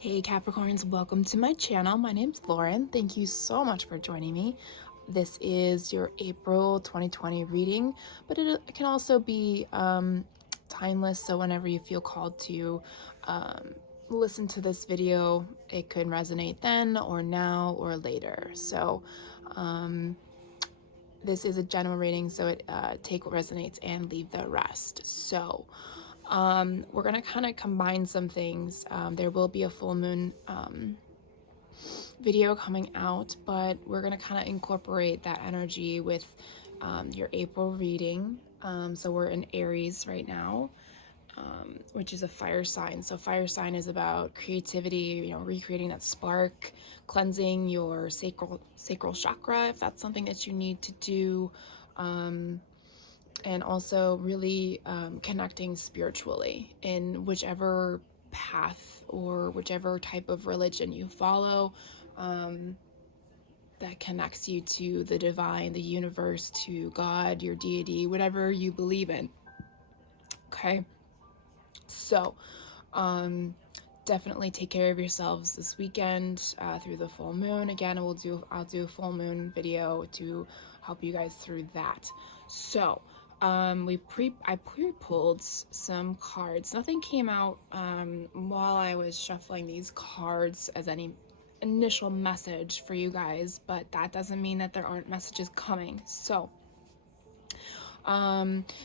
Hey Capricorns, welcome to my channel. My name's Lauren. Thank you so much for joining me. This is your April 2020 reading, but it can also be timeless, so whenever you feel called to listen to this video, it could resonate then or now or later. So this is a general reading, so it take what resonates and leave the rest. So we're gonna kind of combine some things. There will be a full moon video coming out, but we're gonna kind of incorporate that energy with your April reading. So we're in Aries right now, which is a fire sign. So fire sign is about creativity, recreating that spark, cleansing your sacral chakra if that's something that you need to do. And also really connecting spiritually in whichever path or whichever type of religion you follow, that connects you to the divine, the universe, to God, your deity, whatever you believe in. Okay, so definitely take care of yourselves this weekend through the full moon. Again, I'll do a full moon video to help you guys through that. So I pre-pulled some cards. Nothing came out while I was shuffling these cards as any initial message for you guys, but that doesn't mean that there aren't messages coming. So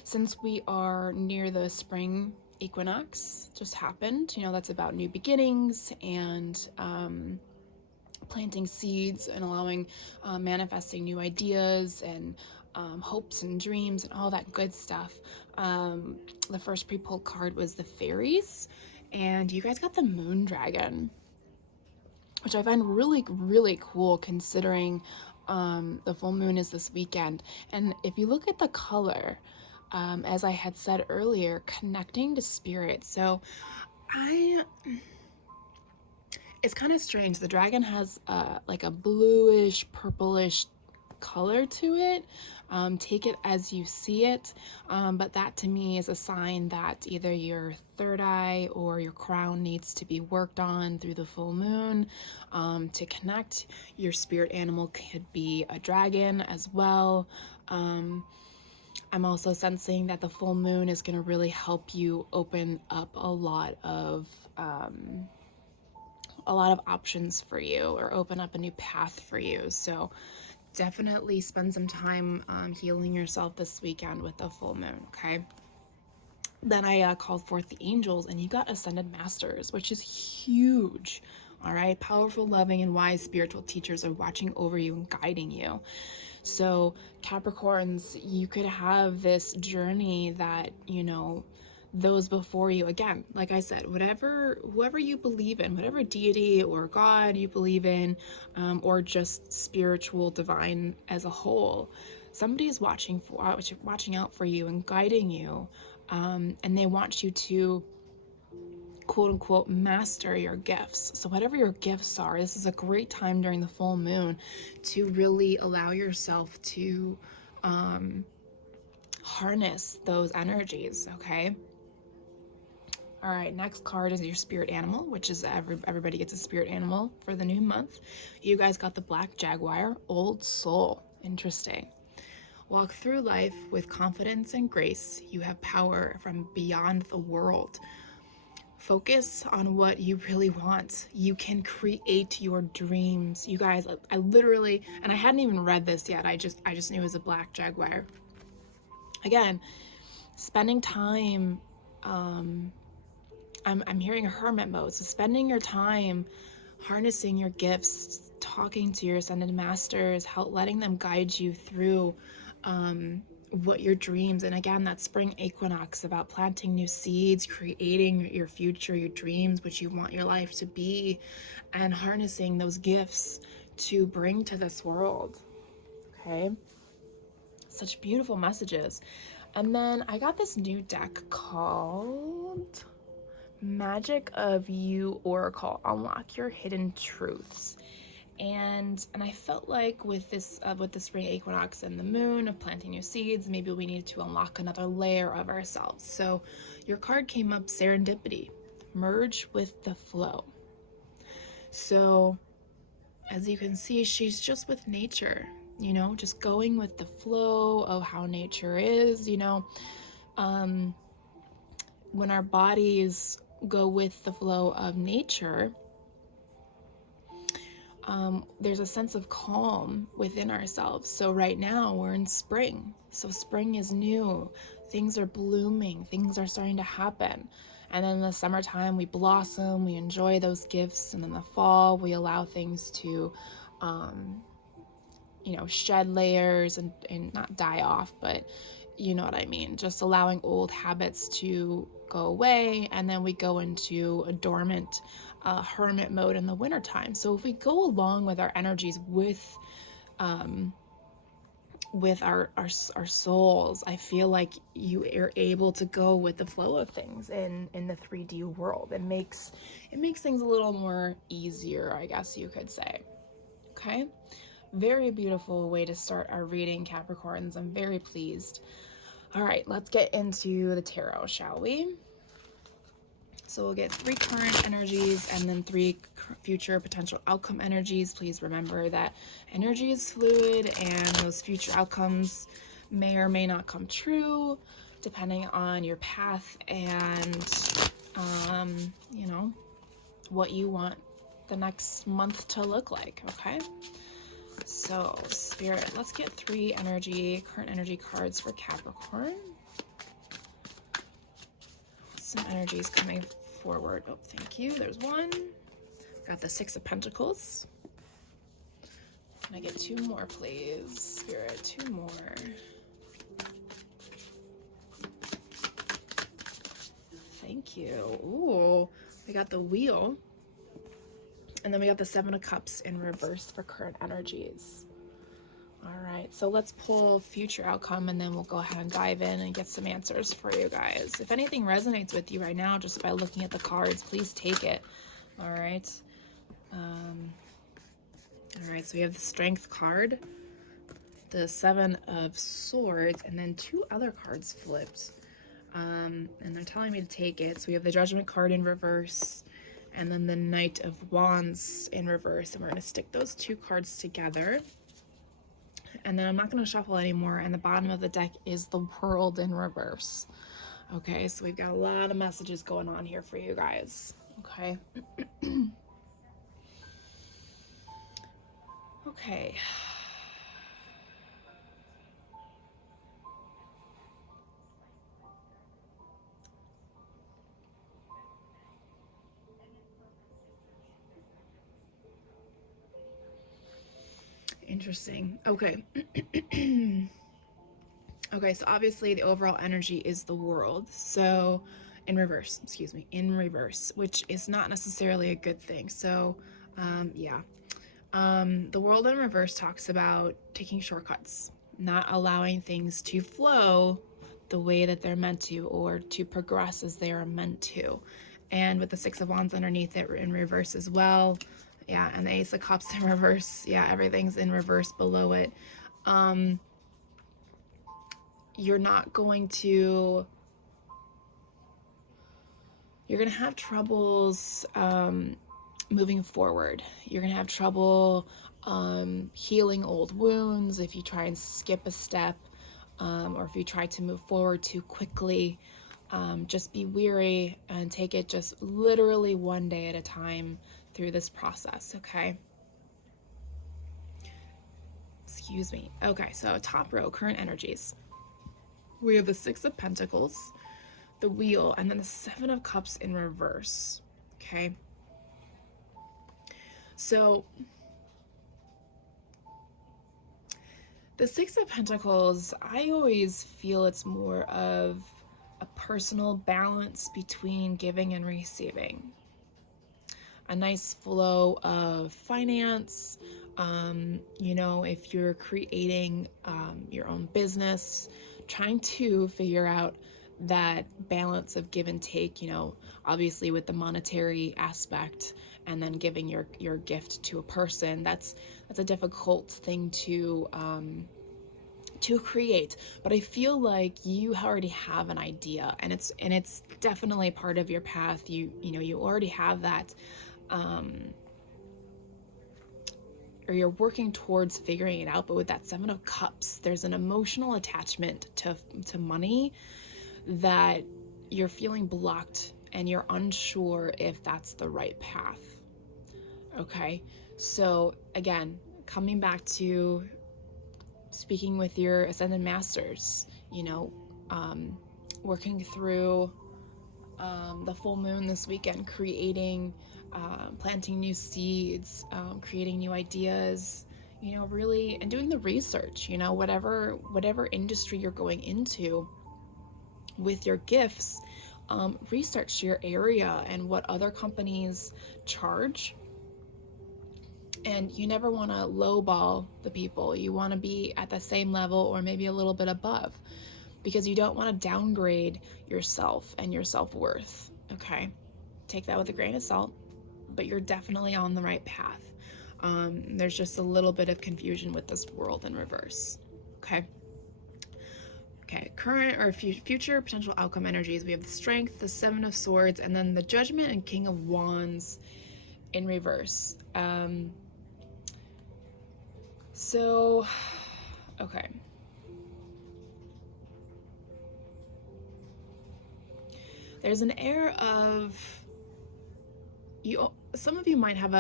since we are near the spring equinox just happened, that's about new beginnings and planting seeds and allowing manifesting new ideas and hopes and dreams and all that good stuff. The first pre-pulled card was the fairies, and you guys got the moon dragon, which I find really, really cool considering the full moon is this weekend. And if you look at the color, as I had said earlier, connecting to spirit. So it's kind of strange. The dragon has like a bluish, purplish color to it. Take it as you see it, but that to me is a sign that either your third eye or your crown needs to be worked on through the full moon to connect. Your spirit animal could be a dragon as well. I'm also sensing that the full moon is going to really help you open up a lot of options for you, or open up a new path for you. So definitely spend some time healing yourself this weekend with the full moon, okay? Then I called forth the angels, and you got ascended masters, which is huge. All right, powerful, loving, and wise spiritual teachers are watching over you and guiding you. So Capricorns, you could have this journey that those before you, again, like I said, whoever you believe in, whatever deity or God you believe in, or just spiritual divine as a whole, somebody is watching out for you and guiding you, and they want you to quote unquote master your gifts. So whatever your gifts are, this is a great time during the full moon to really allow yourself to harness those energies, okay? All right, next card is your spirit animal, which is everybody gets a spirit animal for the new month. You guys got the black jaguar, old soul. Interesting. Walk through life with confidence and grace. You have power from beyond the world. Focus on what you really want. You can create your dreams. You guys, I literally, and I hadn't even read this yet. I just knew it was a black jaguar. Again, spending time, I'm hearing hermit mode. So spending your time harnessing your gifts, talking to your ascended masters, letting them guide you through what your dreams. And again, that spring equinox about planting new seeds, creating your future, your dreams, what you want your life to be, and harnessing those gifts to bring to this world. Okay, such beautiful messages. And then I got this new deck called Magic of You Oracle, Unlock Your Hidden Truths. And I felt like with the spring equinox and the moon of planting new seeds, maybe we needed to unlock another layer of ourselves. So your card came up, serendipity, merge with the flow. So as you can see, she's just with nature, just going with the flow of how nature is. When our bodies go with the flow of nature, there's a sense of calm within ourselves. So right now we're in spring. So spring is new. Things are blooming. Things are starting to happen. And then in the summertime, we blossom. We enjoy those gifts. And in the fall, we allow things to, shed layers and not die off, but you know what I mean. Just allowing old habits to go away. And then we go into a dormant hermit mode in the wintertime. So if we go along with our energies with our souls, I feel like you are able to go with the flow of things in the 3D world. It makes things a little more easier, I guess you could say. Okay, very beautiful way to start our reading, Capricorns. I'm very pleased. All right, let's get into the tarot, shall we? So we'll get 3 current energies and then 3 future potential outcome energies. Please remember that energy is fluid and those future outcomes may or may not come true depending on your path and, what you want the next month to look like, okay? So, Spirit, let's get 3 current energy cards for Capricorn. Some energies coming forward. Oh, thank you. There's one. Got the 6 of Pentacles. Can I get 2 more, please? Spirit, 2 more. Thank you. Ooh, we got the Wheel. And then we got the 7 of Cups in reverse for current energies. All right, so let's pull future outcome and then we'll go ahead and dive in and get some answers for you guys. If anything resonates with you right now, just by looking at the cards, please take it. All right. All right, so we have the Strength card, the 7 of Swords, and then 2 other cards flipped. And they're telling me to take it. So we have the Judgment card in reverse, and then the Knight of Wands in reverse. And we're going to stick those 2 cards together. And then I'm not going to shuffle anymore. And the bottom of the deck is the World in reverse. Okay, so we've got a lot of messages going on here for you guys. Okay. Okay. Interesting. Okay. Okay, so obviously the overall energy is the World. So in reverse, which is not necessarily a good thing. So yeah. The World in reverse talks about taking shortcuts, not allowing things to flow the way that they're meant to, or to progress as they are meant to. And with the 6 of Wands underneath it in reverse as well. Yeah, and the Ace of Cups in reverse. Yeah, everything's in reverse below it. You're going to have troubles moving forward. You're going to have trouble healing old wounds if you try and skip a step, or if you try to move forward too quickly. Just be weary and take it just literally one day at a time through this process, okay? Excuse me. Okay, so top row, current energies. We have the 6 of Pentacles, the Wheel, and then the 7 of Cups in reverse, okay? So the 6 of Pentacles, I always feel it's more of a personal balance between giving and receiving. A nice flow of finance. If you're creating your own business, trying to figure out that balance of give and take, obviously with the monetary aspect, and then giving your gift to a person. That's a difficult thing to create, but I feel like you already have an idea, and it's definitely part of your path. You already have that or you're working towards figuring it out. But with that Seven of Cups, there's an emotional attachment to money that you're feeling blocked, and you're unsure if that's the right path. Okay, so again, coming back to speaking with your ascended masters, working through the full moon this weekend, creating, planting new seeds, creating new ideas, really, and doing the research, whatever industry you're going into with your gifts, research your area and what other companies charge. And you never want to lowball the people. You want to be at the same level or maybe a little bit above, because you don't want to downgrade yourself and your self-worth. Okay, take that with a grain of salt, but you're definitely on the right path. There's just a little bit of confusion with this world in reverse. Okay, current or future potential outcome energies. We have the Strength, the Seven of Swords, and then the Judgment and King of Wands in reverse. So, okay. There's an air of some of you might have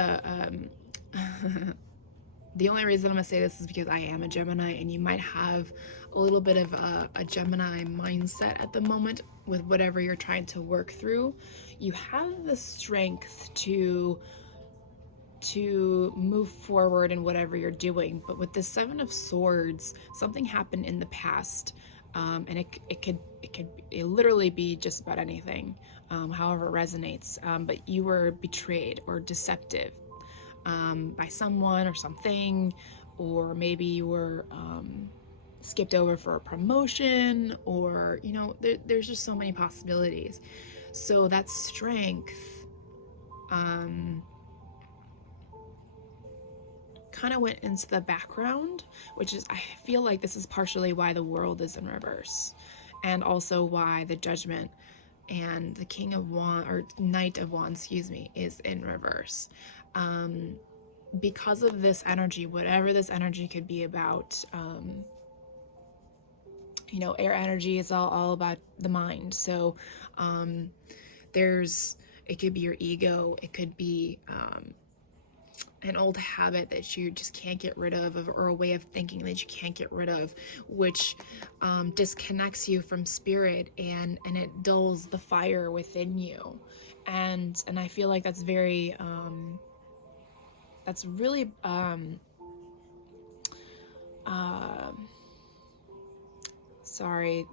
the only reason I'm gonna say this is because I am a Gemini, and you might have a little bit of a Gemini mindset at the moment with whatever you're trying to work through. You have the strength to move forward in whatever you're doing, but with the Seven of Swords, something happened in the past, and it could literally be just about anything, however it resonates, but you were betrayed or deceptive by someone or something, or maybe you were skipped over for a promotion, or there's just so many possibilities. So that strength kind of went into the background, which is, I feel like this is partially why the world is in reverse, and also why the Judgment and the King of Wands, or Knight of Wands, excuse me, is in reverse. Because of this energy, whatever this energy could be about, air energy is all about the mind. So it could be your ego, it could be an old habit that you just can't get rid of, or a way of thinking that you can't get rid of, which disconnects you from spirit, and it dulls the fire within you. And I feel like that's very that's really sorry,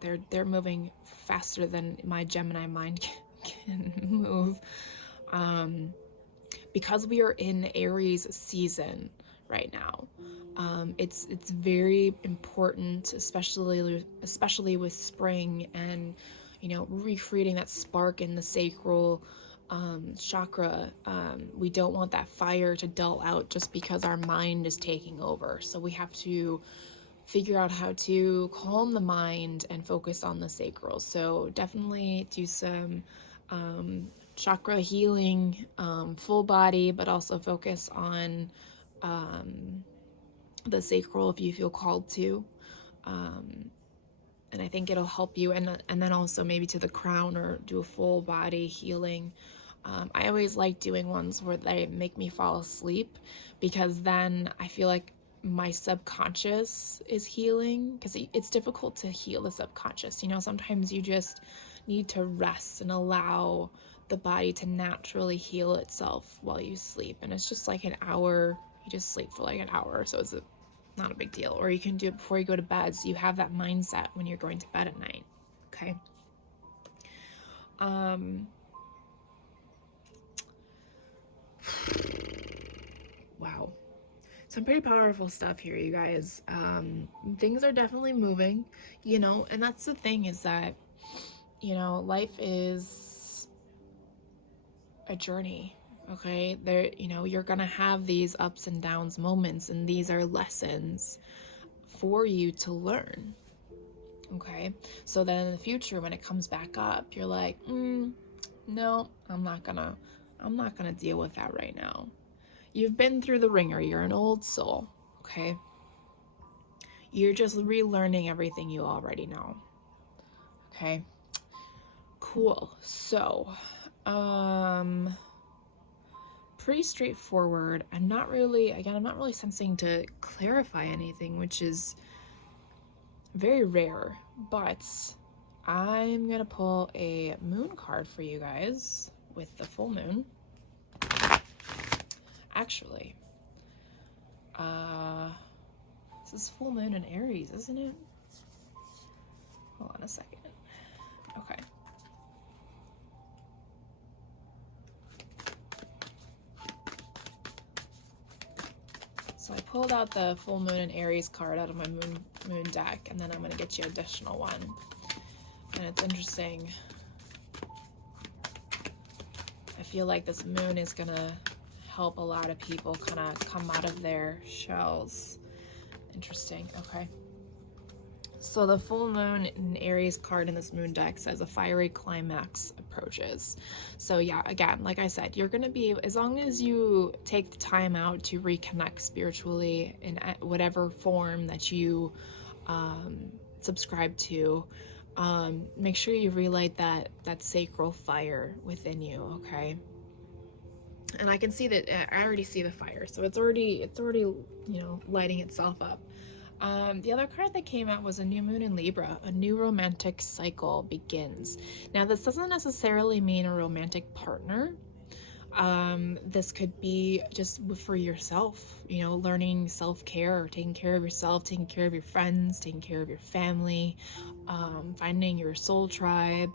they're moving faster than my Gemini mind can move. Because we are in Aries season right now, it's very important, especially with spring, and recreating that spark in the sacral chakra. We don't want that fire to dull out just because our mind is taking over. So we have to figure out how to calm the mind and focus on the sacral. So definitely do some chakra healing, full body, but also focus on the sacral if you feel called to. And I think it'll help you. And then also maybe to the crown, or do a full body healing. I always like doing ones where they make me fall asleep, because then I feel like my subconscious is healing, because it's difficult to heal the subconscious. Sometimes you just need to rest and allow the body to naturally heal itself while you sleep. And it's just like an hour. You just sleep for like an hour, so it's not a big deal. Or you can do it before you go to bed, so you have that mindset when you're going to bed at night. Okay. Wow. Some pretty powerful stuff here, you guys. Things are definitely moving, and that's the thing, is that, life is a journey. Okay, you're gonna have these ups and downs moments, and these are lessons for you to learn. Okay, so then in the future, when it comes back up, you're like, no, I'm not gonna deal with that right now. you've been through the ringer. You're an old soul, okay? You're just relearning everything you already know, okay? Cool. So, pretty straightforward. I'm not really sensing to clarify anything, which is very rare, but I'm gonna pull a moon card for you guys with the full moon. Actually, this is full moon in Aries, isn't it? Hold on a second. Okay. So I pulled out the full moon in Aries card out of my moon deck, and then I'm gonna get you an additional one. And it's interesting. I feel like this moon is gonna help a lot of people kind of come out of their shells. Interesting. Okay. So the full moon in Aries card in this moon deck says a fiery climax approaches. So yeah, again, like I said, you're going to be, as long as you take the time out to reconnect spiritually in whatever form that you subscribe to, make sure you relight that sacral fire within you, okay? And I can see that, I already see the fire, so it's already lighting itself up. The other card that came out was a new moon in Libra. A new romantic cycle begins. Now, this doesn't necessarily mean a romantic partner. This could be just for yourself, learning self-care, taking care of yourself, taking care of your friends, taking care of your family, finding your soul tribe.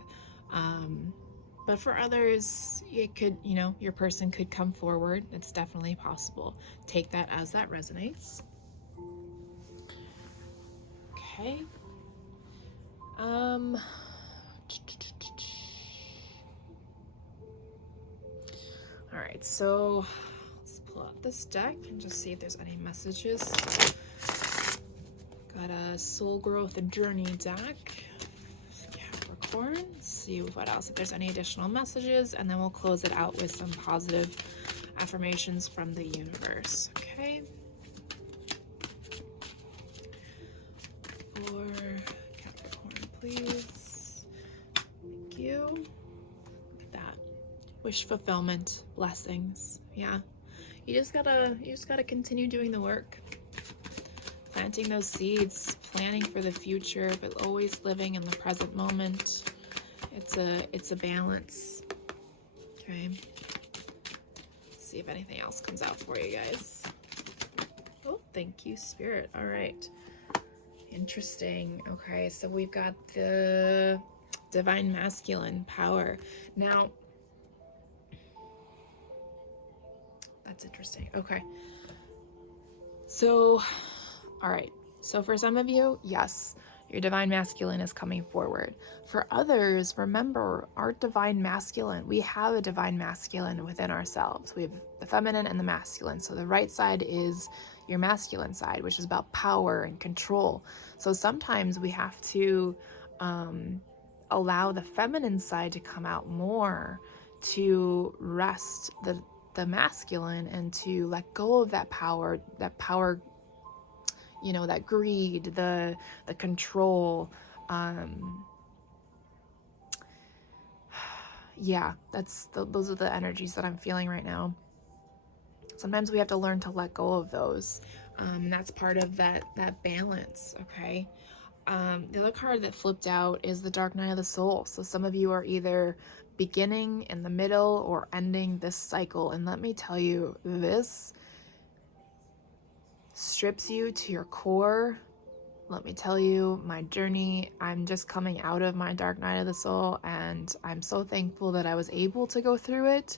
But for others, it could, your person could come forward. It's definitely possible. Take that as that resonates. Okay. All right, so let's pull out this deck and just see if there's any messages. Got a soul growth and journey deck. Capricorn. Let's see what else, if there's any additional messages, and then we'll close it out with some positive affirmations from the universe. Okay. For Capricorn, please. Thank you. Look at that. Wish fulfillment, blessings. Yeah. You just gotta continue doing the work. Planting those seeds, planning for the future, but always living in the present moment. It's a balance. Okay. Let's see if anything else comes out for you guys. Oh, thank you, Spirit. All right. Interesting. Okay, so we've got the divine masculine power. Now, that's interesting. Okay. So, all right. So for some of you, yes, your divine masculine is coming forward. For others, remember, our divine masculine, we have a divine masculine within ourselves. We have the feminine and the masculine. So the right side is your masculine side, which is about power and control. So sometimes we have to allow the feminine side to come out more, to rest the masculine and to let go of that power, that greed, the control. Yeah, those are the energies that I'm feeling right now. Sometimes we have to learn to let go of those. That's part of that balance, okay? The other card that flipped out is the Dark Night of the Soul. So some of you are either beginning, in the middle, or ending this cycle. And let me tell you, this strips you to your core. Let me tell you, my journey, I'm just coming out of my Dark Night of the Soul, and I'm so thankful that I was able to go through it.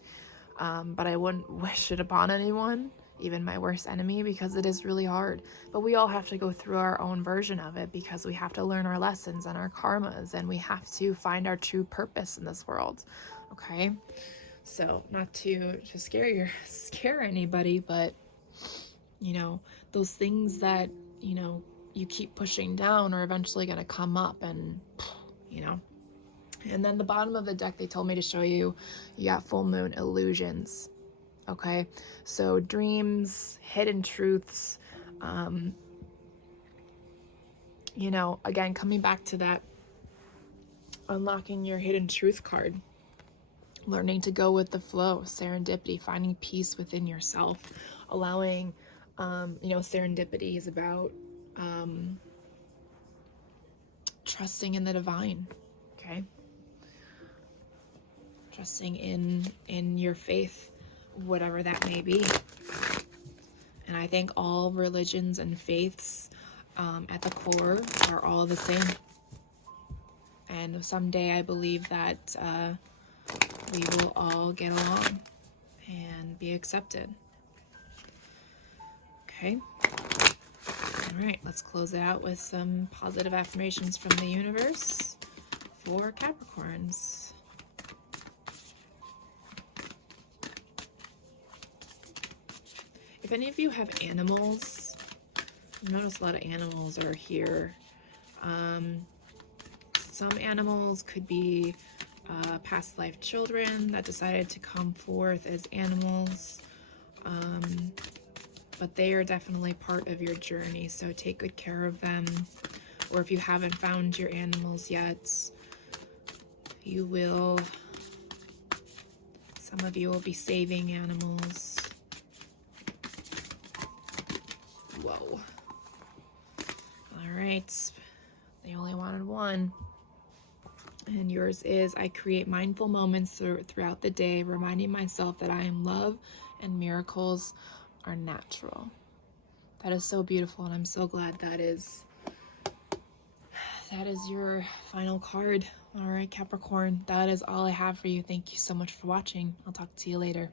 But I wouldn't wish it upon anyone, even my worst enemy, because it is really hard. But we all have to go through our own version of it, because we have to learn our lessons and our karmas, and we have to find our true purpose in this world. Okay? So not to scare anybody, but those things that you keep pushing down are eventually going to come up, and and then the bottom of the deck, they told me to show you, you got full moon illusions. Okay, so dreams, hidden truths, you know, again, coming back to that unlocking your hidden truth card, learning to go with the flow, serendipity, finding peace within yourself, allowing, you know, serendipity is about trusting in the divine, okay? Trusting in your faith, whatever that may be. And I think all religions and faiths at the core are all the same. And someday I believe that we will all get along and be accepted. Okay. All right, let's close it out with some positive affirmations from the universe for Capricorns. If any of you have animals, I notice a lot of animals are here. Some animals could be past life children that decided to come forth as animals, but they are definitely part of your journey, so take good care of them. Or if you haven't found your animals yet, you will, some of you will be saving animals. Whoa. All right, they only wanted one. And yours is, I create mindful moments throughout the day, reminding myself that I am love and miracles are natural. That is so beautiful, and I'm so glad that is your final card. All right, Capricorn, that is all I have for you. Thank you so much for watching. I'll talk to you later.